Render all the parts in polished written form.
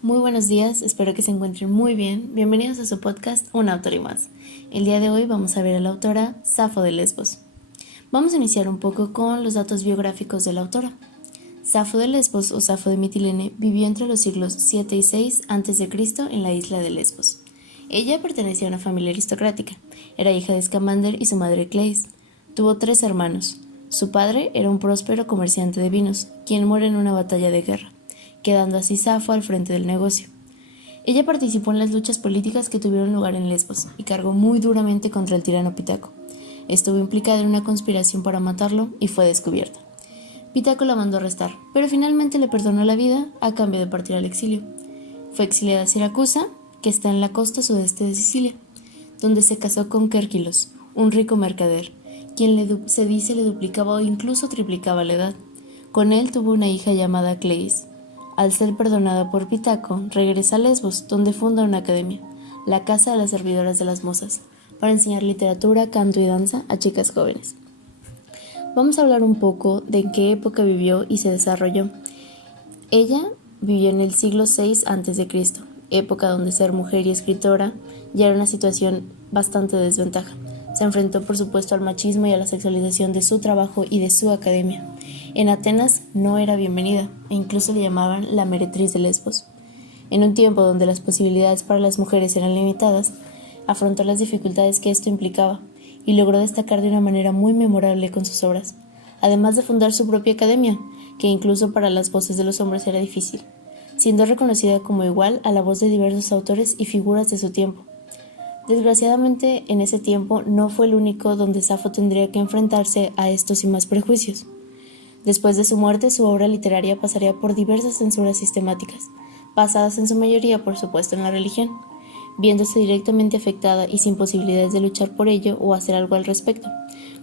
Muy buenos días, espero que se encuentren muy bien. Bienvenidos a su podcast Un autor y más. El día de hoy vamos a ver a la autora Safo de Lesbos. Vamos a iniciar un poco con los datos biográficos de la autora. Safo de Lesbos o Safo de Mitilene vivió entre los siglos 7 y 6 a.C. en la isla de Lesbos. Ella pertenecía a una familia aristocrática. Era hija de Scamander y su madre Cleis. Tuvo 3 hermanos. Su padre era un próspero comerciante de vinos, quien muere en una batalla de guerra, quedando así Safo al frente del negocio. Ella participó en las luchas políticas que tuvieron lugar en Lesbos y cargó muy duramente contra el tirano Pitaco. Estuvo implicada en una conspiración para matarlo y fue descubierta. Pitaco la mandó arrestar, pero finalmente le perdonó la vida a cambio de partir al exilio. Fue exiliada a Siracusa, que está en la costa sudeste de Sicilia, donde se casó con Querquilos, un rico mercader, quien se dice le duplicaba o incluso triplicaba la edad. Con él tuvo una hija llamada Cleis. Al ser perdonada por Pitaco, regresa a Lesbos, donde funda una academia, la Casa de las Servidoras de las Musas, para enseñar literatura, canto y danza a chicas jóvenes. Vamos a hablar un poco de en qué época vivió y se desarrolló. Ella vivió en el siglo VI a.C., época donde ser mujer y escritora ya era una situación bastante de desventaja. Se enfrentó por supuesto al machismo y a la sexualización de su trabajo y de su academia. En Atenas no era bienvenida e incluso le llamaban la meretriz de Lesbos. En un tiempo donde las posibilidades para las mujeres eran limitadas, afrontó las dificultades que esto implicaba y logró destacar de una manera muy memorable con sus obras, además de fundar su propia academia, que incluso para las voces de los hombres era difícil, siendo reconocida como igual a la voz de diversos autores y figuras de su tiempo. Desgraciadamente, en ese tiempo no fue el único donde Safo tendría que enfrentarse a estos y más prejuicios. Después de su muerte, su obra literaria pasaría por diversas censuras sistemáticas, basadas en su mayoría, por supuesto, en la religión, viéndose directamente afectada y sin posibilidades de luchar por ello o hacer algo al respecto,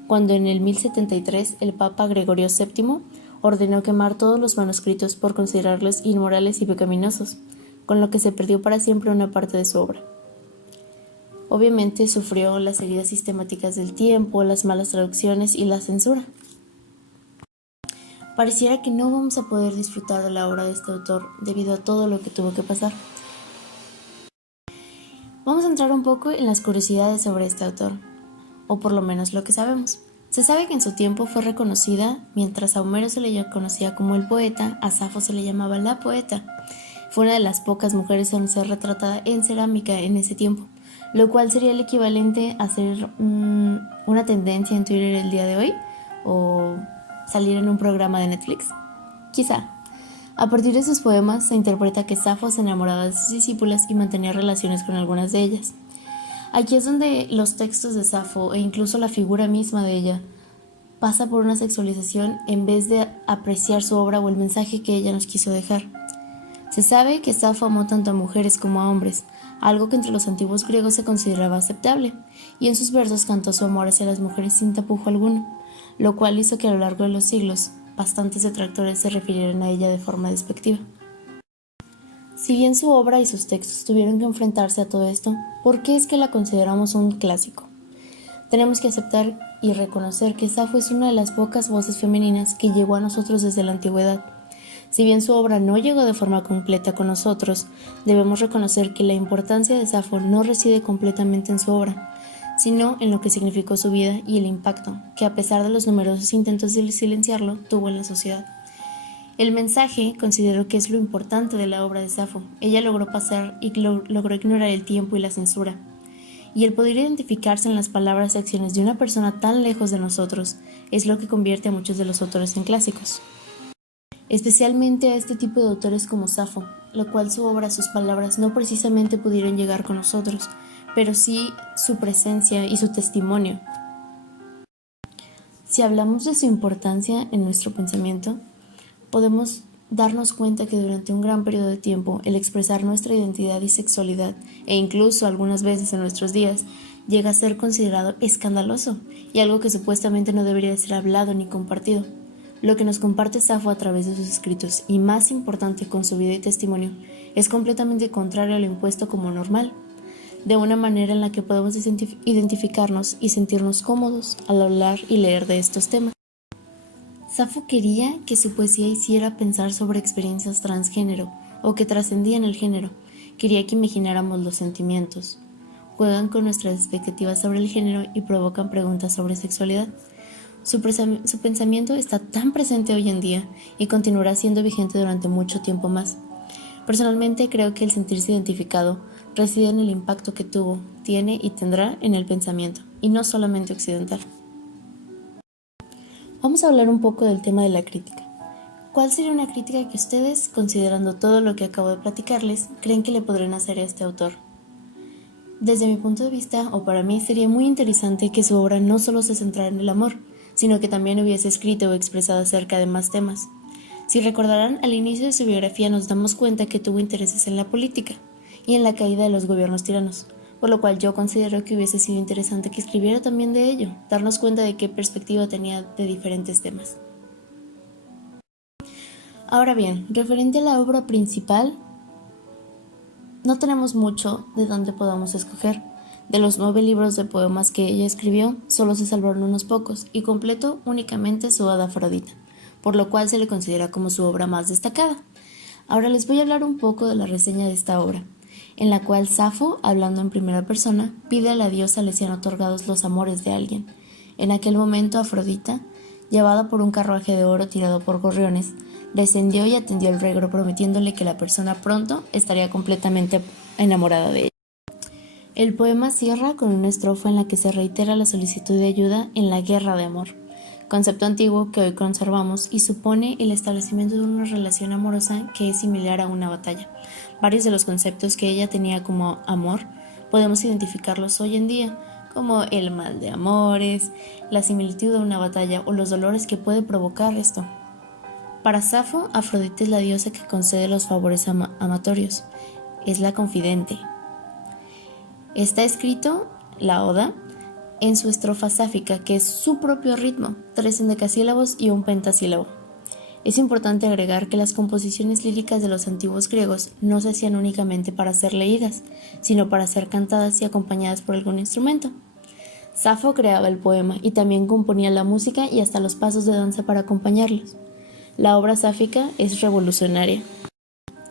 cuando en el 1073 el Papa Gregorio VII ordenó quemar todos los manuscritos por considerarlos inmorales y pecaminosos, con lo que se perdió para siempre una parte de su obra. Obviamente sufrió las heridas sistemáticas del tiempo, las malas traducciones y la censura. Pareciera que no vamos a poder disfrutar de la obra de este autor debido a todo lo que tuvo que pasar. Vamos a entrar un poco en las curiosidades sobre este autor, o por lo menos lo que sabemos. Se sabe que en su tiempo fue reconocida, mientras a Homero se le conocía como el poeta, a Safo se le llamaba la poeta. Fue una de las pocas mujeres en ser retratada en cerámica en ese tiempo, lo cual sería el equivalente a ser una tendencia en Twitter el día de hoy, o salir en un programa de Netflix. Quizá. A partir de sus poemas se interpreta que Safo se enamoraba de sus discípulas y mantenía relaciones con algunas de ellas. Aquí es donde los textos de Safo e incluso la figura misma de ella pasa por una sexualización en vez de apreciar su obra o el mensaje que ella nos quiso dejar. Se sabe que Safo amó tanto a mujeres como a hombres, algo que entre los antiguos griegos se consideraba aceptable, y en sus versos cantó su amor hacia las mujeres sin tapujo alguno, lo cual hizo que a lo largo de los siglos bastantes detractores se refirieran a ella de forma despectiva. Si bien su obra y sus textos tuvieron que enfrentarse a todo esto, ¿por qué es que la consideramos un clásico? Tenemos que aceptar y reconocer que Safo es una de las pocas voces femeninas que llegó a nosotros desde la antigüedad. Si bien su obra no llegó de forma completa con nosotros, debemos reconocer que la importancia de Safo no reside completamente en su obra, sino en lo que significó su vida y el impacto que, a pesar de los numerosos intentos de silenciarlo, tuvo en la sociedad. El mensaje considero que es lo importante de la obra de Safo. Ella logró pasar y logró ignorar el tiempo y la censura. Y el poder identificarse en las palabras y acciones de una persona tan lejos de nosotros es lo que convierte a muchos de los autores en clásicos. Especialmente a este tipo de autores como Safo, lo cual su obra, sus palabras no precisamente pudieron llegar con nosotros, pero sí su presencia y su testimonio. Si hablamos de su importancia en nuestro pensamiento, podemos darnos cuenta que durante un gran periodo de tiempo el expresar nuestra identidad y sexualidad, e incluso algunas veces en nuestros días, llega a ser considerado escandaloso y algo que supuestamente no debería ser hablado ni compartido. Lo que nos comparte Safo a través de sus escritos, y más importante con su vida y testimonio, es completamente contrario a lo impuesto como normal, de una manera en la que podemos identificarnos y sentirnos cómodos al hablar y leer de estos temas. Safo quería que su poesía hiciera pensar sobre experiencias transgénero, o que trascendían el género. Quería que imagináramos los sentimientos. Juegan con nuestras expectativas sobre el género y provocan preguntas sobre sexualidad. Su pensamiento está tan presente hoy en día y continuará siendo vigente durante mucho tiempo más. Personalmente creo que el sentirse identificado reside en el impacto que tuvo, tiene y tendrá en el pensamiento, y no solamente occidental. Vamos a hablar un poco del tema de la crítica. ¿Cuál sería una crítica que ustedes, considerando todo lo que acabo de platicarles, creen que le podrían hacer a este autor? Desde mi punto de vista, o para mí, sería muy interesante que su obra no solo se centrara en el amor, sino que también hubiese escrito o expresado acerca de más temas. Si recordarán, al inicio de su biografía nos damos cuenta que tuvo intereses en la política y en la caída de los gobiernos tiranos, por lo cual yo considero que hubiese sido interesante que escribiera también de ello, darnos cuenta de qué perspectiva tenía de diferentes temas. Ahora bien, referente a la obra principal, no tenemos mucho de donde podamos escoger. De los 9 libros de poemas que ella escribió, solo se salvaron unos pocos, y completó únicamente su Oda Afrodita, por lo cual se le considera como su obra más destacada. Ahora les voy a hablar un poco de la reseña de esta obra, en la cual Safo, hablando en primera persona, pide a la diosa le sean otorgados los amores de alguien. En aquel momento Afrodita, llevada por un carruaje de oro tirado por gorriones, descendió y atendió al regro prometiéndole que la persona pronto estaría completamente enamorada de ella. El poema cierra con una estrofa en la que se reitera la solicitud de ayuda en la guerra de amor, concepto antiguo que hoy conservamos y supone el establecimiento de una relación amorosa que es similar a una batalla. Varios de los conceptos que ella tenía como amor podemos identificarlos hoy en día, como el mal de amores, la similitud de una batalla o los dolores que puede provocar esto. Para Safo, Afrodita es la diosa que concede los favores amatorios, es la confidente. Está escrito, la oda, en su estrofa sáfica, que es su propio ritmo, 3 endecasílabos y un pentasílabo. Es importante agregar que las composiciones líricas de los antiguos griegos no se hacían únicamente para ser leídas, sino para ser cantadas y acompañadas por algún instrumento. Safo creaba el poema y también componía la música y hasta los pasos de danza para acompañarlos. La obra sáfica es revolucionaria,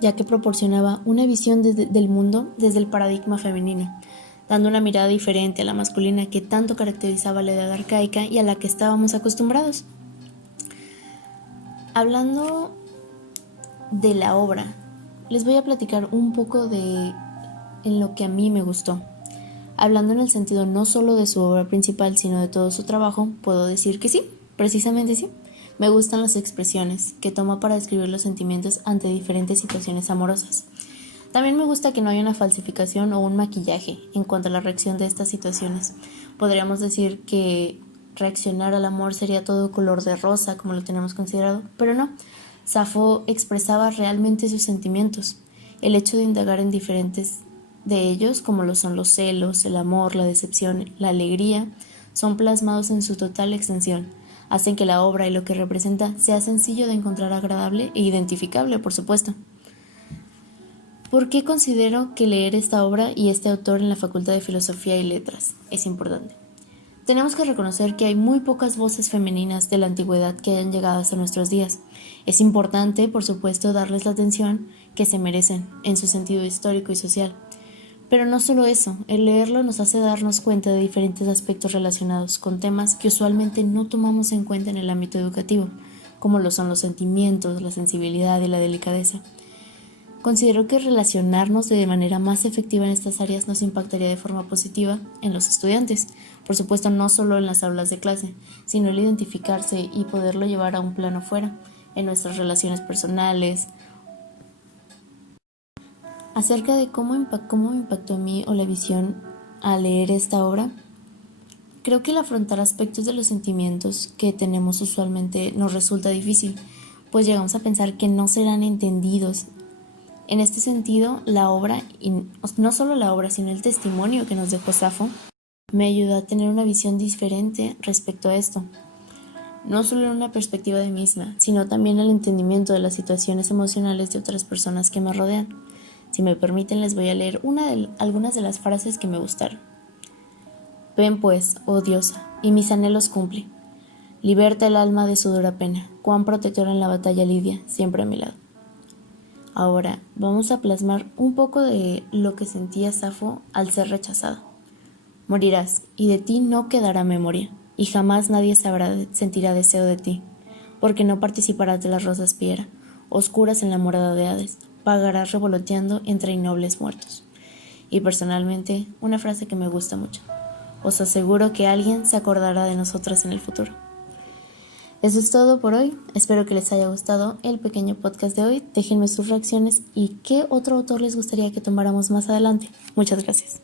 ya que proporcionaba una visión del mundo desde el paradigma femenino, dando una mirada diferente a la masculina que tanto caracterizaba la edad arcaica y a la que estábamos acostumbrados. Hablando de la obra, les voy a platicar un poco en lo que a mí me gustó. Hablando en el sentido no solo de su obra principal, sino de todo su trabajo, puedo decir que sí, precisamente sí. Me gustan las expresiones que toma para describir los sentimientos ante diferentes situaciones amorosas. También me gusta que no haya una falsificación o un maquillaje en cuanto a la reacción de estas situaciones. Podríamos decir que reaccionar al amor sería todo color de rosa, como lo tenemos considerado, pero no. Safo expresaba realmente sus sentimientos. El hecho de indagar en diferentes de ellos, como lo son los celos, el amor, la decepción, la alegría, son plasmados en su total extensión. Hacen que la obra y lo que representa sea sencillo de encontrar, agradable e identificable, por supuesto. ¿Por qué considero que leer esta obra y este autor en la Facultad de Filosofía y Letras es importante? Tenemos que reconocer que hay muy pocas voces femeninas de la antigüedad que hayan llegado hasta nuestros días. Es importante, por supuesto, darles la atención que se merecen en su sentido histórico y social. Pero no solo eso, el leerlo nos hace darnos cuenta de diferentes aspectos relacionados con temas que usualmente no tomamos en cuenta en el ámbito educativo, como lo son los sentimientos, la sensibilidad y la delicadeza. Considero que relacionarnos de manera más efectiva en estas áreas nos impactaría de forma positiva en los estudiantes, por supuesto no solo en las aulas de clase, sino el identificarse y poderlo llevar a un plano fuera, en nuestras relaciones personales. Acerca de cómo me impactó a mí o la visión al leer esta obra, creo que el afrontar aspectos de los sentimientos que tenemos usualmente nos resulta difícil, pues llegamos a pensar que no serán entendidos. En este sentido, la obra, y no solo la obra, sino el testimonio que nos dejó Safo, me ayudó a tener una visión diferente respecto a esto. No solo en una perspectiva de mí misma, sino también el entendimiento de las situaciones emocionales de otras personas que me rodean. Si me permiten, les voy a leer algunas de las frases que me gustaron. Ven pues, oh diosa, y mis anhelos cumple. Liberta el alma de su dura pena, cuán protectora en la batalla lidia, siempre a mi lado. Ahora vamos a plasmar un poco de lo que sentía Safo al ser rechazado. Morirás, y de ti no quedará memoria, y jamás nadie sentirá deseo de ti, porque no participarás de las rosas piedra, oscuras en la morada de Hades, vagarás revoloteando entre innobles muertos. Y personalmente, una frase que me gusta mucho: os aseguro que alguien se acordará de nosotros en el futuro. Eso es todo por hoy. Espero que les haya gustado el pequeño podcast de hoy. Déjenme sus reacciones y qué otro autor les gustaría que tomáramos más adelante. Muchas gracias.